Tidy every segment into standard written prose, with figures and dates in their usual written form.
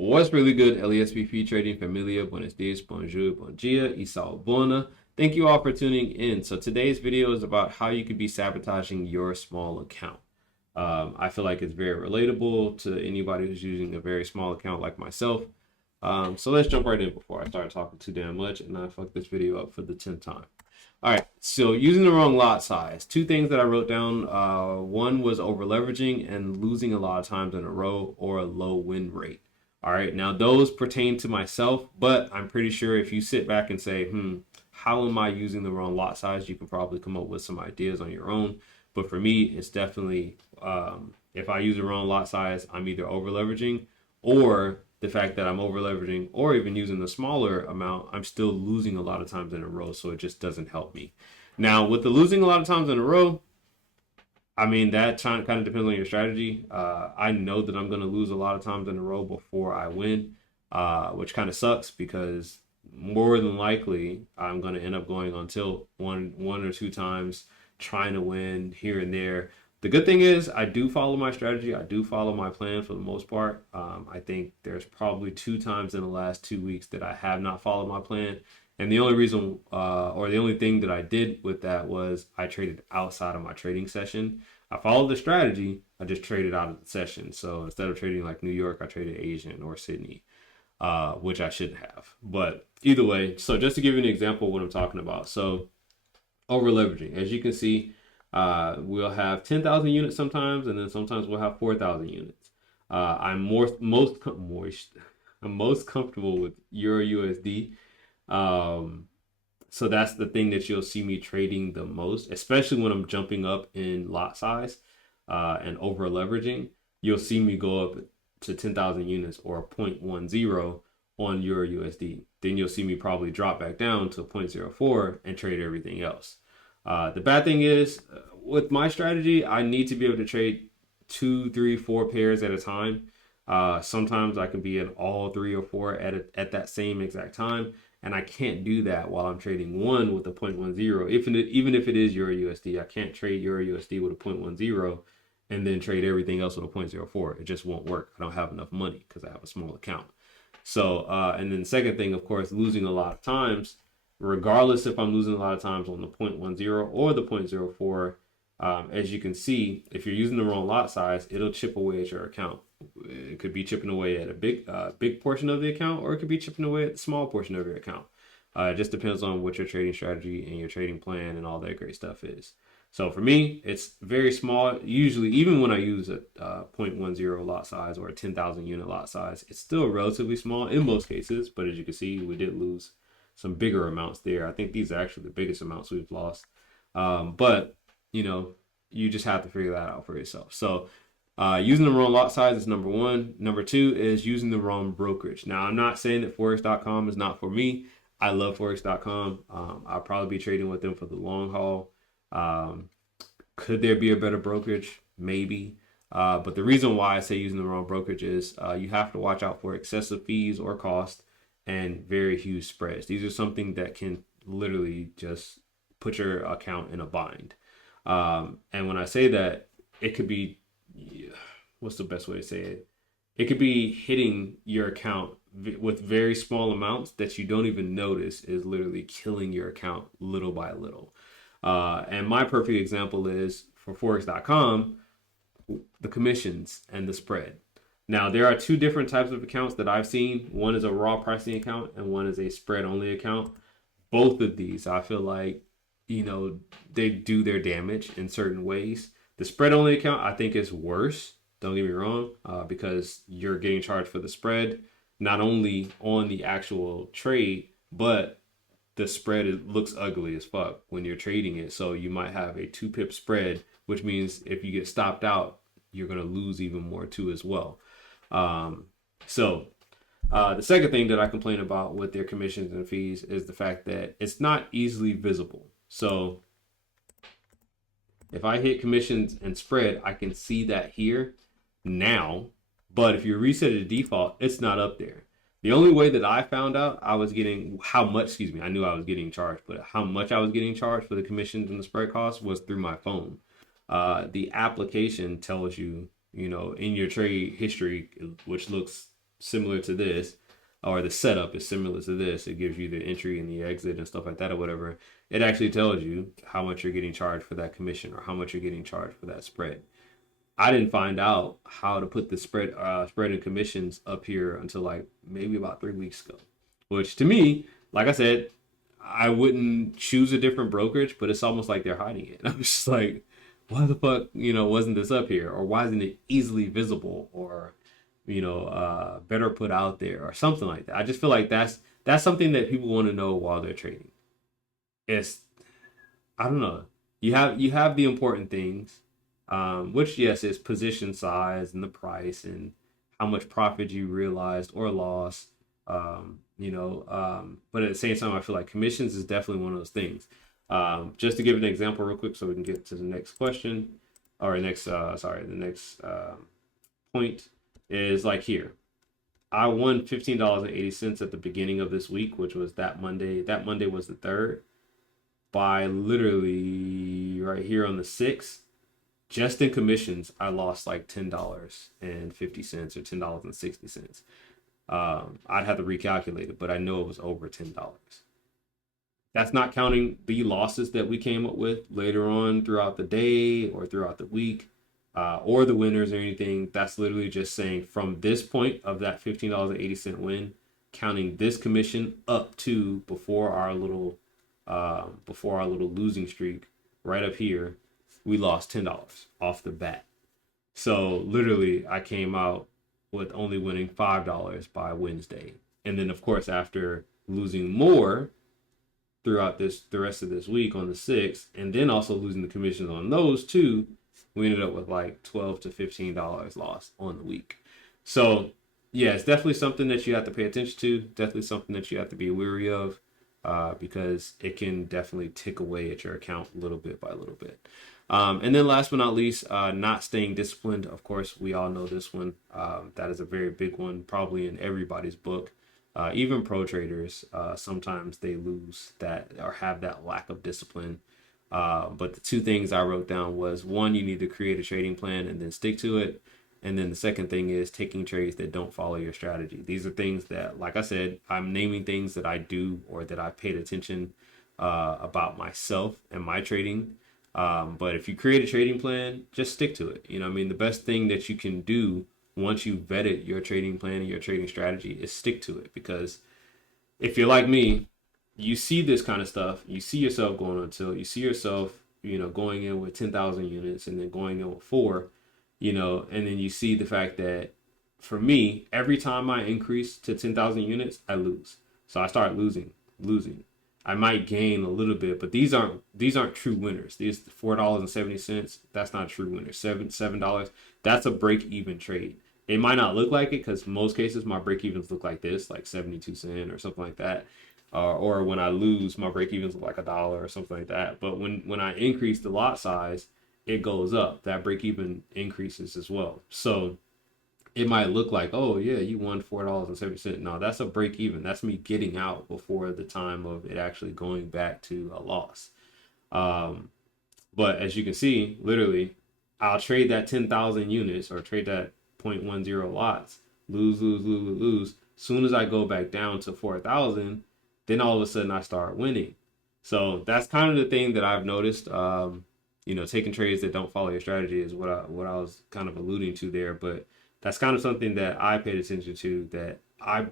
What's really good, LeSBP Trading Familia? Buenos dias, bonjour, bon dia, e salvona. Thank you all for tuning in. So today's video is about how you could be sabotaging your small account. I feel like it's very relatable to anybody who's using a very small account like myself. So let's jump right in before I start talking too damn much and I fuck this video up for the 10th time. All right, so using the wrong lot size. Two things that I wrote down. One was over leveraging and losing a lot of times in a row, or a low win rate. All right, now those pertain to myself, but I'm pretty sure if you sit back and say, how am I using the wrong lot size? You can probably come up with some ideas on your own. But for me, it's definitely, if I use the wrong lot size, I'm either over leveraging, or the fact that I'm over leveraging, or even using the smaller amount, I'm still losing a lot of times in a row. So it just doesn't help me. Now, with the losing a lot of times in a row, I mean, that kind of depends on your strategy. I know that I'm going to lose a lot of times in a row before I win, which kind of sucks because more than likely I'm going to end up going on tilt one or two times, trying to win here and there. The good thing is I do follow my strategy. I do follow my plan for the most part. I think there's probably two times in the last 2 weeks that I have not followed my plan. And the only reason, or the only thing that I did with that was I traded outside of my trading session. I followed the strategy, I just traded out of the session. So instead of trading like New York, I traded Asian or Sydney, which I shouldn't have. But either way, so just to give you an example of what I'm talking about. So over leveraging, as you can see, we'll have 10,000 units sometimes, and then sometimes we'll have 4,000 units. I'm most comfortable with Euro USD. So that's the thing that you'll see me trading the most, especially when I'm jumping up in lot size and over leveraging. You'll see me go up to 10,000 units or 0.10 on Euro USD. Then you'll see me probably drop back down to 0.04 and trade everything else. The bad thing is, with my strategy, I need to be able to trade 2, 3, 4 pairs at a time. Sometimes I can be in all 3 or 4 at that same exact time. And I can't do that while I'm trading one with a 0.10. Even if it is Euro USD, I can't trade Euro USD with a 0.10 and then trade everything else with a 0.04. It just won't work. I don't have enough money because I have a small account. So, and then the second thing, of course, losing a lot of times, regardless if I'm losing a lot of times on the 0.10 or the 0.04, as you can see, if you're using the wrong lot size, it'll chip away at your account. It could be chipping away at a big portion of the account, or it could be chipping away at the small portion of your account. It just depends on what your trading strategy and your trading plan and all that great stuff is. So for me, it's very small. Usually, even when I use a 0.10 lot size or a 10,000 unit lot size, it's still relatively small in most cases. But as you can see, we did lose some bigger amounts there. I think these are actually the biggest amounts we've lost. But you just have to figure that out for yourself. So using the wrong lot size is number one. Number two is using the wrong brokerage. Now, I'm not saying that Forex.com is not for me. I love Forex.com. I'll probably be trading with them for the long haul. Could there be a better brokerage? Maybe. But the reason why I say using the wrong brokerage is you have to watch out for excessive fees or cost and very huge spreads. These are something that can literally just put your account in a bind. And when I say that, it could be, what's the best way to say it? It could be hitting your account with very small amounts that you don't even notice is literally killing your account little by little. And my perfect example is for Forex.com, the commissions and the spread. Now, there are two different types of accounts that I've seen. One is a raw pricing account and one is a spread only account. Both of these, I feel like, they do their damage in certain ways. The spread only account, I think, is worse. Don't get me wrong, because you're getting charged for the spread, not only on the actual trade, but the spread looks ugly as fuck when you're trading it. So you might have a 2 pip spread, which means if you get stopped out, you're going to lose even more too as well. The second thing that I complain about with their commissions and fees is the fact that it's not easily visible. So if I hit commissions and spread, I can see that here now. But if you reset it to default, it's not up there. The only way that I found out I was getting I knew I was getting charged, but how much I was getting charged for the commissions and the spread costs was through my phone. The application tells you, in your trade history, which looks similar to this, or the setup is similar to this. It gives you the entry and the exit and stuff like that or whatever. It actually tells you how much you're getting charged for that commission or how much you're getting charged for that spread. I didn't find out how to put the spread and commissions up here until like maybe about 3 weeks ago. Which to me, like I said, I wouldn't choose a different brokerage, but it's almost like they're hiding it. I'm just like, why the fuck, wasn't this up here, or why isn't it easily visible, or better put out there, or something like that. I just feel like that's something that people want to know while they're trading. It's I don't know. You have the important things, which yes is position size and the price and how much profit you realized or lost. But at the same time, I feel like commissions is definitely one of those things. Just to give an example real quick, so we can get to the next question, or the next point is like here. I won $15.80 at the beginning of this week, which was that Monday. That Monday was the 3rd. By literally right here on the 6th, just in commissions, I lost like $10.50 or $10.60. I'd have to recalculate it, but I know it was over $10. That's not counting the losses that we came up with later on throughout the day or throughout the week, or the winners or anything. That's literally just saying from this point of that $15.80 win, counting this commission up to before our little losing streak right up here, we lost $10 off the bat. So literally, I came out with only winning $5 by Wednesday, and then of course after losing more throughout the rest of this week on the 6th, and then also losing the commissions on those two, we ended up with like $12 to $15 lost on the week. So yeah, it's definitely something that you have to pay attention to. Definitely something that you have to be wary of, because it can definitely tick away at your account little bit by little bit. And then last but not least, not staying disciplined. Of course, we all know this one. That is a very big one, probably in everybody's book. Even pro traders, sometimes they lose that or have that lack of discipline. But the two things I wrote down was, one, you need to create a trading plan and then stick to it. And then the second thing is taking trades that don't follow your strategy. These are things that, like I said, I'm naming things that I do or that I paid attention about myself and my trading. But if you create a trading plan, just stick to it. The best thing that you can do once you've vetted your trading plan and your trading strategy is stick to it. Because if you're like me, you see this kind of stuff, you see yourself going on tilt, you see yourself, going in with 10,000 units and then going in with 4, and then you see the fact that for me, every time I increase to 10,000 units, I lose. So I start losing. I might gain a little bit, but these aren't true winners. These $4.70, that's not a true winner. $7, that's a break even trade. It might not look like it because most cases my break evens look like this, like 72 cents or something like that. Or when I lose, my break evens look like $1 or something like that. But when I increase the lot size, it goes up. That break even increases as well. So it might look like, oh yeah, you won $4.70. No, that's a break even. That's me getting out before the time of it actually going back to a loss. But as you can see, literally, I'll trade that 10,000 units or trade that 0.10 lots, lose. Soon as I go back down to 4,000, then all of a sudden I start winning. So that's kind of the thing that I've noticed. Taking trades that don't follow your strategy is what I was kind of alluding to there. But that's kind of something that I paid attention to, that I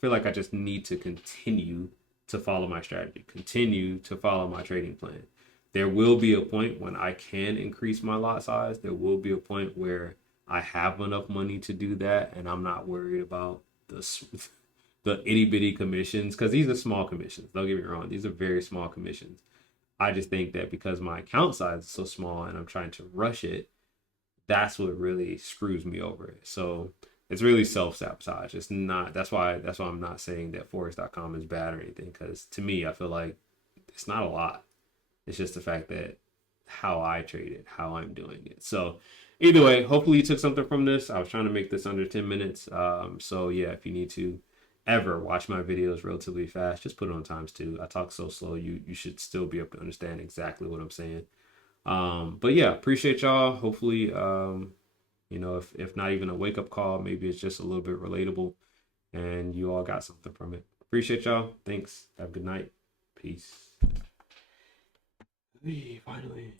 feel like I just need to continue to follow my strategy, continue to follow my trading plan. There will be a point when I can increase my lot size. There will be a point where I have enough money to do that, and I'm not worried about the itty bitty commissions, because these are small commissions. Don't get me wrong; these are very small commissions. I just think that because my account size is so small and I'm trying to rush it, that's what really screws me over. So it's really self-sabotage. It's not. That's why I'm not saying that Forex.com is bad or anything, because to me, I feel like it's not a lot. It's just the fact that how I trade it, how I'm doing it. So either way, hopefully you took something from this. I was trying to make this under 10 minutes. So yeah, if you need to ever watch my videos relatively fast, just put it on times 2. I talk so slow, you should still be able to understand exactly what I'm saying. But yeah, appreciate y'all. Hopefully You know, if not even a wake up call, maybe it's just a little bit relatable and you all got something from it. Appreciate y'all. Thanks. Have a good night. Peace. Finally.